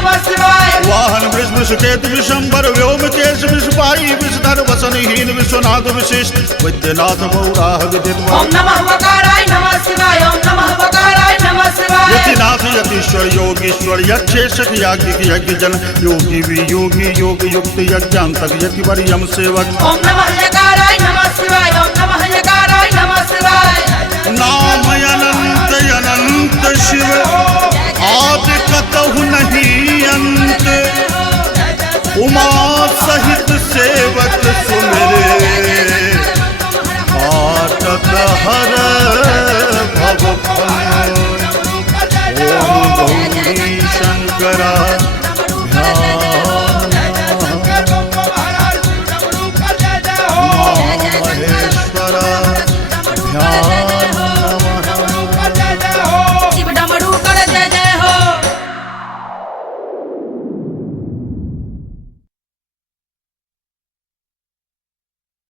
नमः शिवाय वाहन वृष विषकेतु विशंबर व्योम केश विषपाई विषधर वसनहीन विश्वनाथ विशिष्ट वैद्यनाथ गौराह विदित्वा ओम नमः वकाराय नमः शिवाय ओम नमः वकाराय नमः शिवाय यतिनाथ यतीश्वर योगीश्वर यक्षेशक याज्ञिक यज्ञ जन योगी वियोगी योग युक्त यज्ञांतक यति वरियम सेवक ओम नमः यकाराय नमः शिवाय ओम नमः यकाराय नमः शिवाय नाम अनंत अनंत शिव आदि कतहु नहीं अंत उमा सहित सेवक सुमिरे आटत हर भव फल ओम गौरी शंकरा